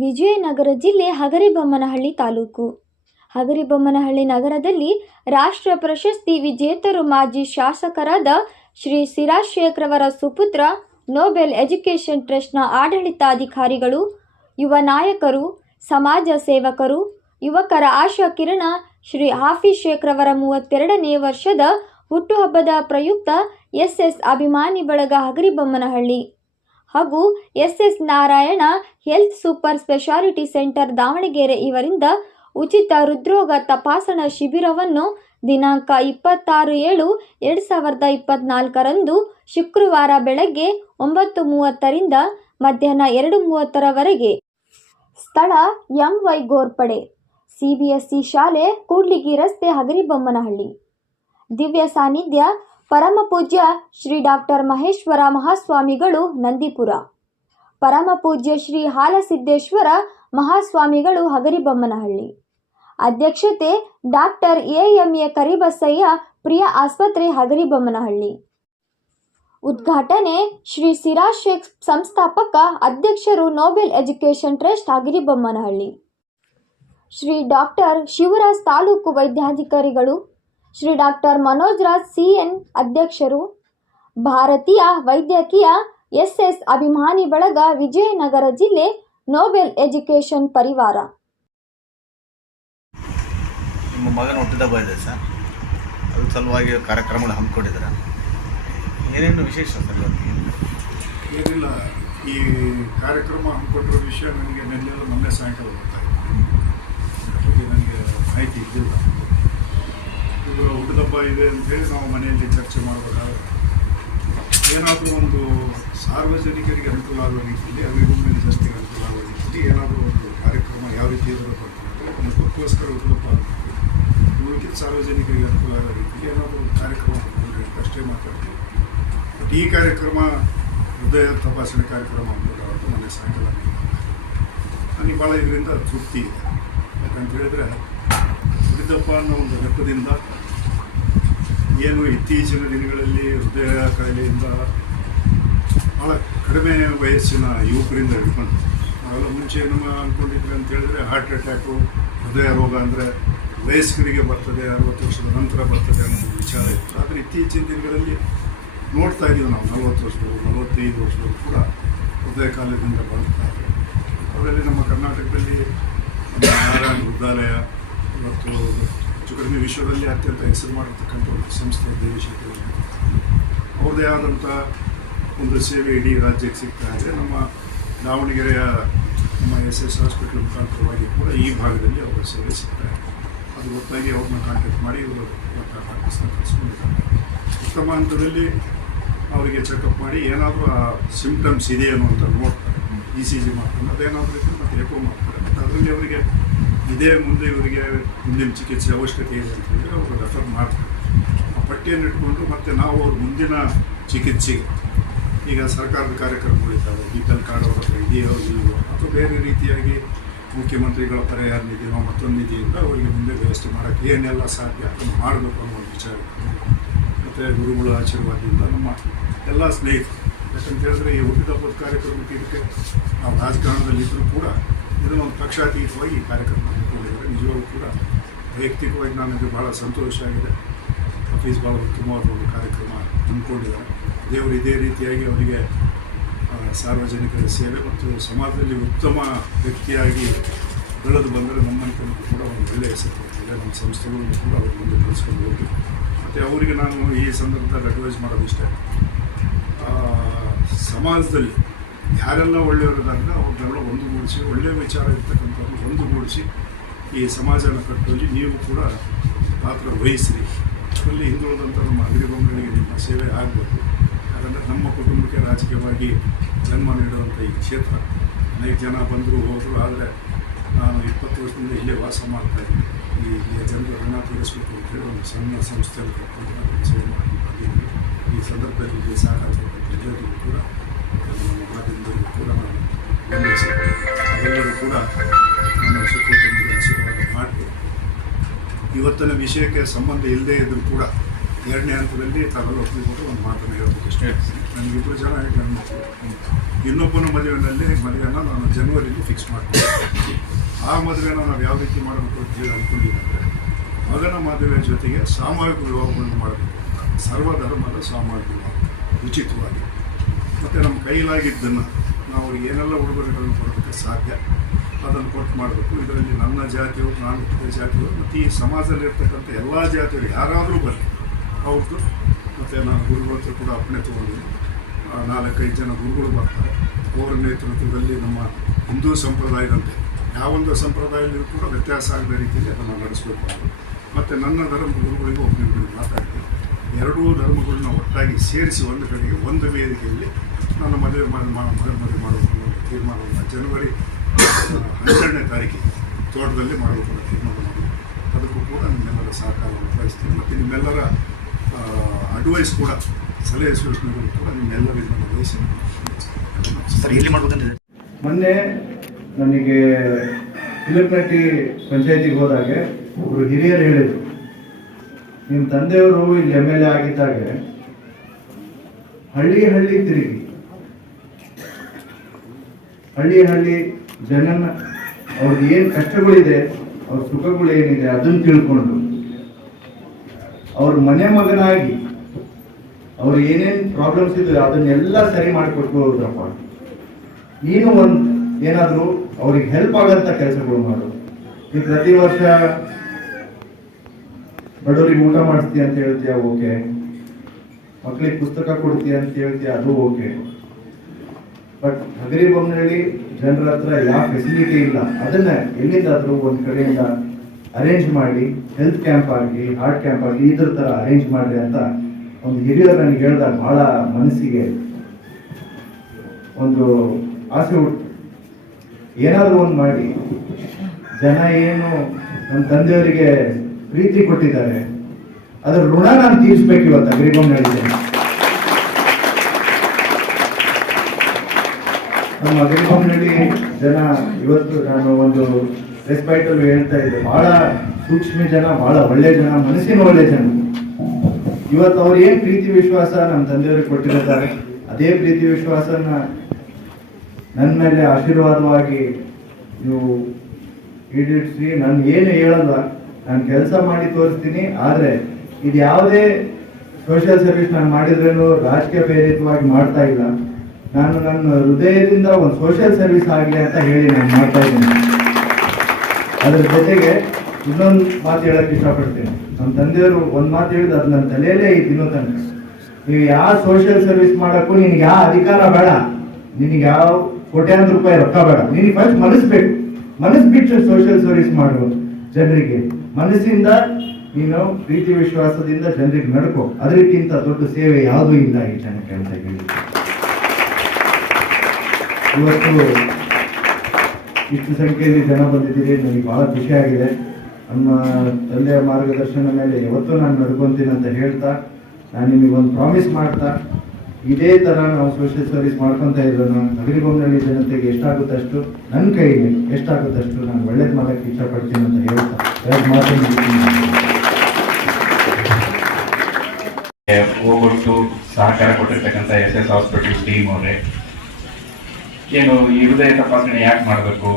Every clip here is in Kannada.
ವಿಜಯನಗರ ಜಿಲ್ಲೆ ಹಗರಿಬೊಮ್ಮನಹಳ್ಳಿ ತಾಲೂಕು. ಹಗರಿಬೊಮ್ಮನಹಳ್ಳಿ ನಗರದಲ್ಲಿ ರಾಷ್ಟ್ರ ಪ್ರಶಸ್ತಿ ವಿಜೇತರು ಮಾಜಿ ಶಾಸಕರಾದ ಶ್ರೀ ಸಿರಾಜ್ ಶೇಖ್ ರವರ ಸುಪುತ್ರ, ನೊಬೆಲ್ ಎಜುಕೇಷನ್ ಟ್ರಸ್ಟ್ನ ಆಡಳಿತಾಧಿಕಾರಿಗಳು, ಯುವ ನಾಯಕರು, ಸಮಾಜ ಸೇವಕರು, ಯುವಕರ ಆಶಾ ಕಿರಣ ಶ್ರೀ ಹಾಫೀಜ್ ಶೇಖ್ ರವರ 32ನೇ ವರ್ಷದ ಹುಟ್ಟುಹಬ್ಬದ ಪ್ರಯುಕ್ತ ಎಸ್ ಅಭಿಮಾನಿ ಬಳಗ ಹಗರಿಬೊಮ್ಮನಹಳ್ಳಿ ಹಾಗೂ S Narayana health super speciality centre Davanagere ಇವರಿಂದ ಉಚಿತ ಹೃದ್ರೋಗ ತಪಾಸಣಾ ಶಿಬಿರವನ್ನು ದಿನಾಂಕ 26/7/2024 ಶುಕ್ರವಾರ ಬೆಳಗ್ಗೆ 9:30 ರಿಂದ ಮಧ್ಯಾಹ್ನ 2:30 ಸ್ಥಳ ಎಂ.ವೈ. ಗೋರ್ಪಡೆ, ಸಿಬಿಎಸ್ಇ ಶಾಲೆ, ಕೂಡ್ಲಿಗಿ ರಸ್ತೆ, ಹಗರಿಬೊಮ್ಮನಹಳ್ಳಿ. ದಿವ್ಯ ಸಾನ್ನಿಧ್ಯ ಪರಮಪೂಜ್ಯ ಶ್ರೀ ಡಾಕ್ಟರ್ ಮಹೇಶ್ವರ ಮಹಾಸ್ವಾಮಿಗಳು ನಂದಿಪುರ, ಪರಮಪೂಜ್ಯ ಶ್ರೀ ಹಾಲಸಿದ್ದೇಶ್ವರ ಮಹಾಸ್ವಾಮಿಗಳು ಹಗರಿಬೊಮ್ಮನಹಳ್ಳಿ. ಅಧ್ಯಕ್ಷತೆ ಡಾಕ್ಟರ್ ಎ.ಎಂ.ಎ. ಕರಿಬಸಯ್ಯ, ಪ್ರಿಯ ಆಸ್ಪತ್ರೆ, ಹಗರಿಬೊಮ್ಮನಹಳ್ಳಿ. ಉದ್ಘಾಟನೆ ಶ್ರೀ ಸಿರಾಜ್ ಶೇಖ್, ಸಂಸ್ಥಾಪಕ ಅಧ್ಯಕ್ಷರು, noble education trust, Hagaribommanahalli. Shri doctor Shivaraj, ತಾಲೂಕು ವೈದ್ಯಾಧಿಕಾರಿಗಳು. Shri doctor Manoj Raj, C N. ಅಧ್ಯಕ್ಷರು. ಭಾರತೀಯ ವೈದ್ಯಕೀಯ ಎಸ್ ಅಭಿಮಾನಿ ಬಳಗ, ವಿಜಯನಗರ ಜಿಲ್ಲೆ, ನೊಬೆಲ್ ಎಜುಕೇಷನ್ ಪರಿವಾರ. ನಿಮ್ಮ ಮಗನ ಹುಟ್ಟಿದಬ್ಬ ಇದೆ ಸರ್, ಅದ್ರ ಸಲುವಾಗಿ ಕಾರ್ಯಕ್ರಮಗಳು ಹಮ್ಮಿಕೊಂಡಿದ್ದಾರೆ. ಏನೇನು ವಿಶೇಷ ಸರ್ ಇವತ್ತು? ಏನಿಲ್ಲ, ಈ ಕಾರ್ಯಕ್ರಮ ಹಮ್ಮಿಕೊಂಡಿರೋ ವಿಷಯ ನನಗೆ ಮೊನ್ನೆ ಸಾಯಂಕಾಲ ಗೊತ್ತಾಯಿತು. ಬಗ್ಗೆ ನನಗೆ ಮಾಹಿತಿ ಇದ್ದಿಲ್ಲ. ಇವರ ಹುಟ್ಟಿದಬ್ಬ ಇದೆ ಅಂತೇಳಿ ನಾವು ಮನೆಯಲ್ಲಿ ಚರ್ಚೆ ಮಾಡಬೇಕಾದ್ರೆ ಏನಾದರೂ ಒಂದು ಸಾರ್ವಜನಿಕರಿಗೆ ಅನುಕೂಲ ಆಗುವ ರೀತಿಯಲ್ಲಿ, ಹಗರಿಬೊಮ್ಮೆ ಜನತೆಗೆ ಅನುಕೂಲ ಆಗುವ ರೀತಿಯಲ್ಲಿ ಏನಾದರೂ ಒಂದು ಕಾರ್ಯಕ್ರಮ ಯಾವ ರೀತಿ ಇರಬೇಕು ಅಂತಂದರೆ, ಅದಕ್ಕೋಸ್ಕರ ಹುಟ್ಟಿದಬ್ಬ ಉಳಿದ ಸಾರ್ವಜನಿಕರಿಗೆ ಅನುಕೂಲ ಆಗೋ ರೀತಿಯಲ್ಲಿ ಏನಾದರೂ ಒಂದು ಕಾರ್ಯಕ್ರಮ ಹಮ್ಮಿಕೊಂಡ್ರೆ ಅಂತ ಅಷ್ಟೇ ಮಾತಾಡ್ತೀವಿ. ಬಟ್ ಈ ಕಾರ್ಯಕ್ರಮ ಹೃದಯ ತಪಾಸಣೆ ಕಾರ್ಯಕ್ರಮ ಅಂತ ಮೊನ್ನೆ ಸಾಯಂಕಾಲ ನನಗೆ ಭಾಳ ಇದರಿಂದ ತೃಪ್ತಿ ಇದೆ. ಯಾಕಂತ ಹೇಳಿದ್ರೆ ಹುಟ್ಟಿದಬ್ಬ ಅನ್ನೋ ಒಂದು ನೆಪದಿಂದ ಏನು ಇತ್ತೀಚಿನ ದಿನಗಳಲ್ಲಿ ಹೃದಯ ಕಾಯಿಲೆಯಿಂದ ಭಾಳ ಕಡಿಮೆ ವಯಸ್ಸಿನ ಯುವಕರಿಂದ ಹಿಡ್ಕೊಂಡು ನಾವೆಲ್ಲ ಮುಂಚೆ ಏನು ಅಂದ್ಕೊಂಡಿದ್ವಿ ಅಂತ ಹೇಳಿದ್ರೆ ಹಾರ್ಟ್ ಅಟ್ಯಾಕು, ಹೃದಯ ರೋಗ ಅಂದರೆ ವಯಸ್ಕರಿಗೆ ಬರ್ತದೆ, 60 ವರ್ಷದ ನಂತರ ಬರ್ತದೆ ಅನ್ನೋ ಒಂದು ವಿಚಾರ ಇತ್ತು. ಆದರೆ ಇತ್ತೀಚಿನ ದಿನಗಳಲ್ಲಿ ನೋಡ್ತಾ ಇದ್ದೀವಿ ನಾವು 40 ವರ್ಷದವರು, 45 ವರ್ಷದವರು ಕೂಡ ಹೃದಯ ಕಾಯಿಲೆಯಿಂದ ಬಳಲ್ತಾರೆ. ಅವರಲ್ಲಿ ನಮ್ಮ ಕರ್ನಾಟಕದಲ್ಲಿ ನಾರಾಯಣ ವೃದ್ಧಾಲಯ ಮತ್ತು ಹೆಚ್ಚು ಕಡಿಮೆ ವಿಶ್ವದಲ್ಲಿ ಅತ್ಯಂತ ಹೆಸರು ಮಾಡಿರ್ತಕ್ಕಂಥ ಒಂದು ಸಂಸ್ಥೆ ದೇವಶೇಖರ, ಅವ್ರದ್ದೇ ಆದಂಥ ಒಂದು ಸೇವೆ ಇಡೀ ರಾಜ್ಯಕ್ಕೆ ಸಿಗ್ತಾ ಇದೆ. ನಮ್ಮ ದಾವಣಗೆರೆಯ ನಮ್ಮ ಎಸ್ ಹಾಸ್ಪಿಟಲ್ ಮುಖಾಂತರವಾಗಿ ಕೂಡ ಈ ಭಾಗದಲ್ಲಿ ಅವರ ಸೇವೆ ಸಿಗ್ತಾ ಇದೆ. ಅದು ಗೊತ್ತಾಗಿ ಅವ್ರನ್ನ ಕಾಂಟ್ಯಾಕ್ಟ್ ಮಾಡಿ ಇವರು ಡಾಕ್ಟರ್ಸ್ನ ಕಳಿಸ್ಕೊಂಡಿದ್ದಾರೆ. ಉತ್ತಮ ಹಂತದಲ್ಲಿ ಅವರಿಗೆ ಚೆಕಪ್ ಮಾಡಿ ಏನಾದರೂ ಆ ಸಿಂಪ್ಟಮ್ಸ್ ಇದೆಯೇನೋ ಅಂತ ನೋಡ್ತಾರೆ. ECG ಮಾಡ್ಕೊಂಡು ಅದೇನಾದರೂ ಇದ್ದರೆ ಮತ್ತು ಎಕೋ ಮಾಡ್ತಾರೆ. ಮತ್ತು ಅದರಲ್ಲಿ ಅವರಿಗೆ ಇದೇ ಮುಂದೆ ಇವರಿಗೆ ಮುಂದಿನ ಚಿಕಿತ್ಸೆ ಅವಶ್ಯಕತೆ ಇದೆ ಅಂತ ಹೇಳಿದರೆ ಅವರು ರೆಫರ್ ಮಾಡ್ತಾರೆ. ಆ ಪಟ್ಟಿಯನ್ನು ಇಟ್ಕೊಂಡು ಮತ್ತು ನಾವು ಅವ್ರ ಮುಂದಿನ ಚಿಕಿತ್ಸೆಗೆ ಈಗ ಸರ್ಕಾರದ ಕಾರ್ಯಕ್ರಮಗಳಿದ್ದಾವೆ, BPL ಕಾರ್ಡ್ ಅವ್ರ ಹತ್ರ ಇದೆಯೋ ಇಲ್ಲವೋ ಅಥವಾ ಬೇರೆ ರೀತಿಯಾಗಿ ಮುಖ್ಯಮಂತ್ರಿಗಳ ಪರಿಹಾರ ನಿಧಿನೋ ಮತ್ತೊಂದು ನಿಧಿಯಿಂದ ಅವರಿಗೆ ಮುಂದೆ ವ್ಯವಸ್ಥೆ ಮಾಡೋಕ್ಕೆ ಏನೆಲ್ಲ ಸಾಧ್ಯ ಅದನ್ನು ಮಾಡಬೇಕು ಅನ್ನೋ ಒಂದು ವಿಚಾರ. ಮತ್ತು ಗುರುಗಳ ಆಶೀರ್ವಾದದಿಂದ ನಮ್ಮ ಎಲ್ಲ ಸ್ನೇಹಿತರು, ಯಾಕಂತ ಹೇಳಿದ್ರೆ ಈ ಹುಟ್ಟಿದಬ್ಬದ ಕಾರ್ಯಕ್ರಮಕ್ಕೆ ಇದಕ್ಕೆ ನಾವು ರಾಜಕಾರಣದಲ್ಲಿದ್ದರೂ ಕೂಡ ಇದನ್ನು ಒಂದು ಪಕ್ಷಾತೀತವಾಗಿ ಈ ಕಾರ್ಯಕ್ರಮ ಹಮ್ಮಿಕೊಂಡಿದ್ದಾರೆ. ನಿಜವಾಗೂ ಕೂಡ ವೈಯಕ್ತಿಕವಾಗಿ ನನಗೆ ಭಾಳ ಸಂತೋಷ ಆಗಿದೆ. ಹಾಫೀಜ್ ಭಾಳ ಉತ್ತಮವಾದ ಒಂದು ಕಾರ್ಯಕ್ರಮ ಹಮ್ಮಿಕೊಂಡಿದ್ದಾರೆ. ದೇವರು ಇದೇ ರೀತಿಯಾಗಿ ಅವರಿಗೆ ಸಾರ್ವಜನಿಕರ ಸೇವೆ ಮತ್ತು ಸಮಾಜದಲ್ಲಿ ಉತ್ತಮ ವ್ಯಕ್ತಿಯಾಗಿ ಬೆಳೆದು ಬಂದರೆ ನಮ್ಮಂತೂ ಕೂಡ ಒಂದು ಒಳ್ಳೆಯ ಹೆಸರು ಕೊಡ್ತಿದೆ. ನಮ್ಮ ಸಂಸ್ಥೆಗಳನ್ನು ಕೂಡ ಅವ್ರ ಮುಂದೆ ಕಳಿಸ್ಕೊಂಡು ಹೋಗಿ ಮತ್ತು ಅವರಿಗೆ ನಾನು ಈ ಸಂದರ್ಭದಲ್ಲಿ ಅಡ್ವೈಸ್ ಮಾಡೋದಿಷ್ಟೇ, ಸಮಾಜದಲ್ಲಿ ಯಾರೆಲ್ಲ ಒಳ್ಳೆಯವರಿದ್ದಾರೆ ಅವ್ರನ್ನೆಲ್ಲ ಒಂದುಗೂಡಿಸಿ, ಒಳ್ಳೆಯ ವಿಚಾರ ಇರ್ತಕ್ಕಂಥವ್ರನ್ನ ಒಂದುಗೂಡಿಸಿ ಈ ಸಮಾಜನ ಕಟ್ಟುವಲ್ಲಿ ನೀವು ಕೂಡ ಪಾತ್ರ ವಹಿಸಿರಿ. ಅದರಲ್ಲಿ ಹಿಂದುಳಿದಂಥ ನಮ್ಮ ಹಗರಿಬೊಮ್ಮನಹಳ್ಳಿಗೆ ನಿಮ್ಮ ಸೇವೆ ಆಗಬೇಕು. ಯಾಕಂದರೆ ನಮ್ಮ ಕುಟುಂಬಕ್ಕೆ ರಾಜಕೀಯವಾಗಿ ಜನ್ಮ ನೀಡುವಂಥ ಈ ಕ್ಷೇತ್ರ ಅನೇಕ ಜನ ಬಂದರು ಹೋದರು. ಆದರೆ ನಾನು 20 ವರ್ಷದಿಂದ ಇಲ್ಲೇ ವಾಸ ಮಾಡ್ತಾಯಿದ್ದೀನಿ. ಇಲ್ಲಿಯ ಜನರು ಋಣ ತೀರಿಸಬೇಕು ಅಂತೇಳಿ ಒಂದು ಸಣ್ಣ ಸಂಸ್ಥೆಯನ್ನು ಕಟ್ಕೊಂಡು ನಾನು ಸೇವೆ ಮಾಡಿದ್ದೀನಿ. ಈ ಸಂದರ್ಭದಲ್ಲಿ ಇಲ್ಲಿ ಸಹಕಾರ ಕೊಟ್ಟಂಥ ಎಲ್ಲರಿಗೂ ಕೂಡ, ನಮ್ಮ ಮಾಧ್ಯಮದಲ್ಲೂ ಕೂಡ ನಾನು ಗಮನಿಸಿ ಅವೆಲ್ಲರೂ ಕೂಡ ನನ್ನ ಸುತ್ತಮುತ್ತಲಿಗೆ ಆಶೀರ್ವಾದ ಮಾಡಿ, ಇವತ್ತಿನ ವಿಷಯಕ್ಕೆ ಸಂಬಂಧ ಇಲ್ಲದೇ ಇದ್ದರೂ ಕೂಡ 2ನೇ ಹಂತದಲ್ಲಿ ತಾವೆಲ್ಲ ಒಪ್ಪಿಕೊಂಡು ಒಂದು ಮಾತನ್ನು ಹೇಳೋದಕ್ಕೆ ಇಷ್ಟ. ನನಗಿಬ್ಬರು ಜನ ಗಂಡು ಇನ್ನೊಬ್ಬನ ಮದುವೆನ ನಾನು ಜನವರಿಲಿ ಫಿಕ್ಸ್ ಮಾಡ್ತೀನಿ. ಆ ಮದುವೆನ ನಾವು ಯಾವ ರೀತಿ ಮಾಡಬೇಕು ಅಂತ ಹೇಳಿ ಅಂದ್ಕೊಂಡಿದ್ದರೆ ಮಗನ ಮದುವೆ ಜೊತೆಗೆ ಸಾಮೂಹಿಕ ವಿವಾಹವನ್ನು ಮಾಡಬೇಕು ಅಂತ, ಸರ್ವಧರ್ಮದ ಸಾಮೂಹಿಕ ವಿವಾಹ ಉಚಿತವಾಗಿ. ಮತ್ತು ನಮ್ಮ ಕೈಲಾಗಿದ್ದನ್ನು ನಾವು ಏನೆಲ್ಲ ಉಡುಗೊರೆಗಳನ್ನು ಕೊಡೋದಕ್ಕೆ ಸಾಧ್ಯ ಅದನ್ನು ಕೊಟ್ಟು ಮಾಡಬೇಕು. ಇದರಲ್ಲಿ ನನ್ನ ಜಾತಿಯವರು, ನಾನು ಹುಟ್ಟಿದ ಜಾತಿಯವರು ಮತ್ತು ಈ ಸಮಾಜದಲ್ಲಿರ್ತಕ್ಕಂಥ ಎಲ್ಲ ಜಾತಿಯವರು ಯಾರಾದರೂ ಬರಲಿ ಅವ್ರದ್ದು. ಮತ್ತು ನಾನು ಗುರುಗಳ ಹತ್ರ ಕೂಡ ಅಪ್ಪಣೆ ತೊಗೊಂಡಿದ್ದೀನಿ. 4-5 ಜನ ಗುರುಗಳು ಬರ್ತಾರೆ. ಅವರ ನೇತೃತ್ವದಲ್ಲಿ ನಮ್ಮ ಹಿಂದೂ ಸಂಪ್ರದಾಯದಂತೆ ಯಾವೊಂದು ಸಂಪ್ರದಾಯದಲ್ಲೂ ಕೂಡ ವ್ಯತ್ಯಾಸ ಆಗದ ರೀತಿಯಲ್ಲಿ ಅದನ್ನು ನಡೆಸಬೇಕು. ಮತ್ತು ನನ್ನ ಧರ್ಮದ ಗುರುಗಳಿಗೂ ಒಬ್ಬರಿಗೂ ಮಾತಾಡಿ ಎರಡೂ ಧರ್ಮಗಳನ್ನ ಒಟ್ಟಾಗಿ ಸೇರಿಸಿ ಒಂದು ಕಡೆಗೆ ಒಂದು ವೇದಿಕೆಯಲ್ಲಿ ನನ್ನ ಮದುವೆ ಮಾಡಬೇಕು ತೀರ್ಮಾನವನ್ನು ಜನವರಿ 12ನೇ ತಾರೀಕಿಗೆ ತೋಟದಲ್ಲಿ ಮಾಡಬೇಕು ಅನ್ನೋ ತೀರ್ಮಾನ ಮಾಡಿ ಅದಕ್ಕೂ ಕೂಡ ನಿಮ್ಮೆಲ್ಲರ ಸಹಕಾರವನ್ನು ಬಯಸ್ತೀನಿ. ಮತ್ತು ನಿಮ್ಮೆಲ್ಲರ ಅಡ್ವೈಸ್ ಕೂಡ, ಸಲಹೆ ಸೂಚನೆಗಳು ಕೂಡ ನಿಮ್ಮೆಲ್ಲರಿಂದ ಬಯಸಿ ಸರ್ ಎಲ್ಲಿ ಮಾಡ್ಬೇಕಂತಿದೆ. ಮೊನ್ನೆ ನನಗೆ ಪಿಲಕ್ನಟ್ಟಿ ಪಂಚಾಯತಿಗೆ ಹೋದಾಗೆ ಒಬ್ಬರು ಹಿರಿಯರು ಹೇಳಿದರು, ನಿಮ್ಮ ತಂದೆಯವರು ಇಲ್ಲಿ MLA ಆಗಿದ್ದಾಗೆ ಹಳ್ಳಿ ತಿರುಗಿ ಹಳ್ಳಿ ಜನನ ಅವ್ರಿಗೆ ಏನು ಕಷ್ಟಗಳಿದೆ, ಅವ್ರ ಸುಖಗಳು ಏನಿದೆ ಅದನ್ನು ತಿಳ್ಕೊಂಡು ಅವ್ರ ಮನೆ ಮಗನಾಗಿ ಅವ್ರು ಏನೇನು ಪ್ರಾಬ್ಲಮ್ಸ್ ಇದೆ ಅದನ್ನೆಲ್ಲ ಸರಿ ಮಾಡಿಕೊಟ್ಟು ಹೋದ್ರಪ್ಪ. ನೀನು ಏನಾದರೂ ಅವ್ರಿಗೆ ಹೆಲ್ಪ್ ಆಗಂತ ಕೆಲಸಗಳು ಮಾಡು. ನೀನು ಪ್ರತಿ ವರ್ಷ ಬಡವರಿಗೆ ಊಟ ಮಾಡಿಸ್ತೀಯ ಅಂತ ಹೇಳ್ತೀಯ, ಓಕೆ. ಮಕ್ಕಳಿಗೆ ಪುಸ್ತಕ ಕೊಡ್ತೀಯ ಅಂತ ಹೇಳ್ತೀಯ, ಅದು ಓಕೆ. ಬಟ್ ಹಗರಿಬೊಮ್ಮನಹಳ್ಳಿ ಜನರ ಹತ್ರ ಯಾವ ಫೆಸಿಲಿಟಿ ಇಲ್ಲ, ಅದನ್ನ ಎಲ್ಲಿಂದಾದರೂ ಒಂದು ಕಡೆಯಿಂದ ಅರೇಂಜ್ ಮಾಡಿ ಹೆಲ್ತ್ ಕ್ಯಾಂಪ್ ಆಗಲಿ ಹಾರ್ಟ್ ಕ್ಯಾಂಪ್ ಆಗಲಿ ಇದ್ರ ಥರ ಅರೇಂಜ್ ಮಾಡಿ ಅಂತ ಒಂದು ಹಿರಿಯರು ನನಗೆ ಹೇಳಿದಾಗ ಭಾಳ ಮನಸ್ಸಿಗೆ ಒಂದು ಆಸೆ ಹುಟ್ಟು ಏನಾದರೂ ಒಂದು ಮಾಡಿ ಜನ ಏನು ನನ್ನ ತಂದೆಯವರಿಗೆ ಪ್ರೀತಿ ಕೊಟ್ಟಿದ್ದಾರೆ ಅದರ ಋಣ ನಾನು ತೀರಿಸ್ಬೇಕು ಇವತ್ತು ಹಗರಿಬೊಮ್ಮನಹಳ್ಳಿ. ನಮ್ಮ ಹಗರಿಬೊಮ್ಮನಹಳ್ಳಿ ಜನ ಇವತ್ತು ನಾನು ಒಂದು ರೆಸ್ಪೈಟಲ್ಲಿ ಹೇಳ್ತಾ ಇದ್ದೆ, ಬಹಳ ಸೂಕ್ಷ್ಮ ಜನ, ಬಹಳ ಒಳ್ಳೆ ಜನ, ಮನಸ್ಸಿನ ಒಳ್ಳೆ ಜನ. ಇವತ್ತು ಅವ್ರು ಏನು ಪ್ರೀತಿ ವಿಶ್ವಾಸ ನಮ್ಮ ತಂದೆಯವ್ರಿಗೆ ಕೊಟ್ಟಿರ್ತಾರೆ ಅದೇ ಪ್ರೀತಿ ವಿಶ್ವಾಸನ ನನ್ನ ಮೇಲೆ ಆಶೀರ್ವಾದವಾಗಿ ನೀವು ಈಡೇರಿಸಿ. ನಾನು ಏನು ಹೇಳಲ್ಲ, ನಾನು ಕೆಲಸ ಮಾಡಿ ತೋರಿಸ್ತೀನಿ. ಆದರೆ ಇದು ಯಾವುದೇ ಸೋಷಿಯಲ್ ಸರ್ವಿಸ್ ನಾನು ಮಾಡಿದ್ರೇನು ರಾಜಕೀಯ ಪ್ರೇರಿತವಾಗಿ ಮಾಡ್ತಾ ಇಲ್ಲ. ನಾನು ನನ್ನ ಹೃದಯದಿಂದ ಒಂದು ಸೋಷಿಯಲ್ ಸರ್ವಿಸ್ ಆಗಲಿ ಅಂತ ಹೇಳಿ ನಾನು ಮಾಡ್ತಾ ಇದ್ದೀನಿ. ಅದರ ಜೊತೆಗೆ ಇನ್ನೊಂದು ಮಾತು ಹೇಳಕ್ಕೆ ಇಷ್ಟಪಡ್ತೀನಿ. ನಮ್ಮ ತಂದೆಯವರು ಒಂದು ಮಾತು ಹೇಳಿದ್ರು, ಅದು ನನ್ನ ತಲೆಯಲ್ಲೇ ದಿನೋ ತನಕ. ನೀವು ಯಾವ ಸೋಷಿಯಲ್ ಸರ್ವಿಸ್ ಮಾಡೋಕ್ಕೂ ನಿನಗೆ ಯಾವ ಅಧಿಕಾರ ಬೇಡ, ನಿನಗೆ ಯಾವ ಕೋಟ್ಯಾಂತರ ರೂಪಾಯಿ ರೊಕ್ಕ ಬೇಡ, ನಿನಗೆ ಫಸ್ಟ್ ಮನಸ್ಬೇಕು. ಮನಸ್ಸು ಬಿಟ್ಟು ಸೋಷಿಯಲ್ ಸರ್ವಿಸ್ ಮಾಡುವ ಜನರಿಗೆ ಮನಸ್ಸಿಂದ ನೀನು ಪ್ರೀತಿ ವಿಶ್ವಾಸದಿಂದ ಜನರಿಗೆ ನಡ್ಕೋ. ಅದಕ್ಕಿಂತ ದೊಡ್ಡ ಸೇವೆ ಯಾವುದೂ ಇಲ್ಲ ಈ ಜನಕ್ಕೆ ಅಂತ ಹೇಳಿ ಇವತ್ತು ಇಷ್ಟು ಸಂಖ್ಯೆಯಲ್ಲಿ ಜನ ಬಂದಿದ್ದೀರಿ, ನನಗೆ ಬಹಳ ಖುಷಿಯಾಗಿದೆ. ನಮ್ಮ ತಂದೆಯ ಮಾರ್ಗದರ್ಶನ ಮೇಲೆ ಯಾವತ್ತೂ ನಾನು ನಡ್ಕೊತೀನಿ ಅಂತ ಹೇಳ್ತಾ, ನಾನು ನಿಮಗೆ ಒಂದು ಪ್ರಾಮಿಸ್ ಮಾಡ್ತಾ, ಇದೇ ಥರ ನಾವು ಸೋಷಿಯಲ್ ಸರ್ವಿಸ್ ಮಾಡ್ಕೊತ ಇರೋಣ. ಹಗರಿಬೊಮ್ಮನಹಳ್ಳಿ ಜನತೆಗೆ ಎಷ್ಟಾಗುತ್ತಷ್ಟು ನನ್ನ ಕೈಗೆ ಎಷ್ಟಾಗುತ್ತಷ್ಟು ನಾನು ಒಳ್ಳೇದು ಮಾಡೋಕ್ಕೆ ಇಷ್ಟಪಡ್ತೀನಿ ಅಂತ ಹೇಳ್ತಾ ಹೋಗೊಟ್ಟು ಸಹಕಾರ ಕೊಟ್ಟಿರ್ತಕ್ಕಂಥ SS ಹಾಸ್ಪಿಟಲ್ ಟೀಮ್ ಅವರೇ, ಏನು ಈ ಹೃದಯ ತಪಾಸಣೆ ಯಾಕೆ ಮಾಡಬೇಕು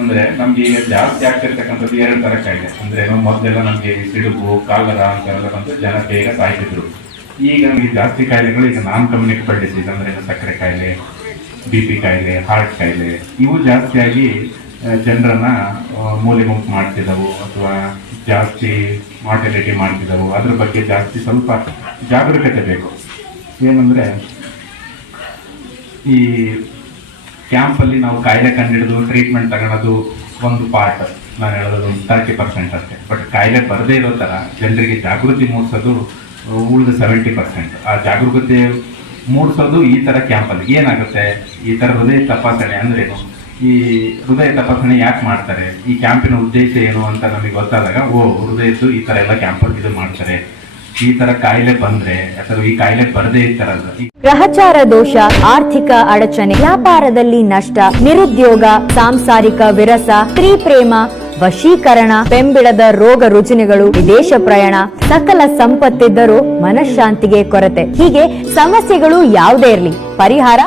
ಅಂದ್ರೆ, ನಮ್ಗೆ ಈಗ ಜಾಸ್ತಿ ಆಗ್ತಿರ್ತಕ್ಕಂಥದ್ದು 2 ಥರ ಕಾಯಿಲೆ. ಅಂದ್ರೆ ಮೊದಲೆಲ್ಲ ನಮ್ಗೆ ಸಿಡುಬು, ಕಾಲರ ಅಂತೆಲ್ಲ ಬಂದು ಜನ ಬೇಗ ಸಾಯ್ತಿದ್ರು. ಈಗ ನಮಗೆ ಜಾಸ್ತಿ ಕಾಯಿಲೆಗಳು ಈಗ ನಾನ್ ಕಮ್ಯುನಿಕಬಲ್ ಡಿಸೀಸ್ ಅಂದ್ರೆ ಸಕ್ಕರೆ ಕಾಯಿಲೆ, BP ಕಾಯಿಲೆ, ಹಾರ್ಟ್ ಕಾಯಿಲೆ ಇವು ಜಾಸ್ತಿಯಾಗಿ ಜನರನ್ನ ಮೂಲೆ ಗುಂಪು ಮಾಡ್ತಿದ್ದವು ಅಥವಾ ಜಾಸ್ತಿ ಮಾರ್ಟಿಲಿಟಿ ಮಾಡ್ತಿದ್ದವು. ಅದ್ರ ಬಗ್ಗೆ ಜಾಸ್ತಿ ಸ್ವಲ್ಪ ಜಾಗರೂಕತೆ ಬೇಕು. ಏನಂದ್ರೆ ಈ ಕ್ಯಾಂಪಲ್ಲಿ ನಾವು ಕಾಯಿಲೆ ಕಂಡಿಡಿದು ಟ್ರೀಟ್ಮೆಂಟ್ ತಗೊಳ್ಳೋದು ಒಂದು ಪಾರ್ಟ್, ನಾನು ಹೇಳೋದು ಒಂದು 30% ಅಷ್ಟೇ. ಬಟ್ ಕಾಯಿಲೆ ಬರದೇ ಇರೋ ಥರ ಜನರಿಗೆ ಜಾಗೃತಿ ಮೂಡಿಸೋದು ಉಳಿದ 70%. ಆ ಜಾಗರೂಕತೆ ಮೂಡಿಸೋದು ಈ ಥರ ಕ್ಯಾಂಪಲ್ಲಿ ಏನಾಗುತ್ತೆ, ಈ ಥರ ಹೃದಯ ತಪಾಸಣೆ ಅಂದ್ರೇನು, ಈ ಹೃದಯ ತಪಾಸಣೆ ಯಾಕೆ ಮಾಡ್ತಾರೆ, ಈ ಕ್ಯಾಂಪಿನ ಉದ್ದೇಶ ಏನು ಅಂತ ನಮಗೆ ಗೊತ್ತಾದಾಗ, ಹೃದಯದ್ದು ಈ ಥರ ಎಲ್ಲ ಕ್ಯಾಂಪಲ್ಲಿ ಇದು ಮಾಡ್ತಾರೆ, ಈ ತರ ಕಾಯಿಲೆ ಬಂದ್ರೆ ಅಥವಾ ಈ ಕಾಯಿಲೆ ಬರದೇ ಇರ್ತಾರಲ್ಲ. ಗ್ರಹಚಾರ ದೋಷ, ಆರ್ಥಿಕ ಅಡಚಣೆ, ವ್ಯಾಪಾರದಲ್ಲಿ ನಷ್ಟ, ನಿರುದ್ಯೋಗ, ಸಾಂಸಾರಿಕ ವಿರಸ, ಸ್ತ್ರೀ ಪ್ರೇಮ, ವಶೀಕರಣ, ಬೆಂಬಿಡದ ರೋಗ ರುಜಿನಗಳು, ವಿದೇಶ ಪ್ರಯಾಣ, ಸಕಲ ಸಂಪತ್ತಿದ್ದರೂ ಮನಃಶಾಂತಿಗೆ ಕೊರತೆ, ಹೀಗೆ ಸಮಸ್ಯೆಗಳು ಯಾವುದೇ ಇರಲಿ ಪರಿಹಾರ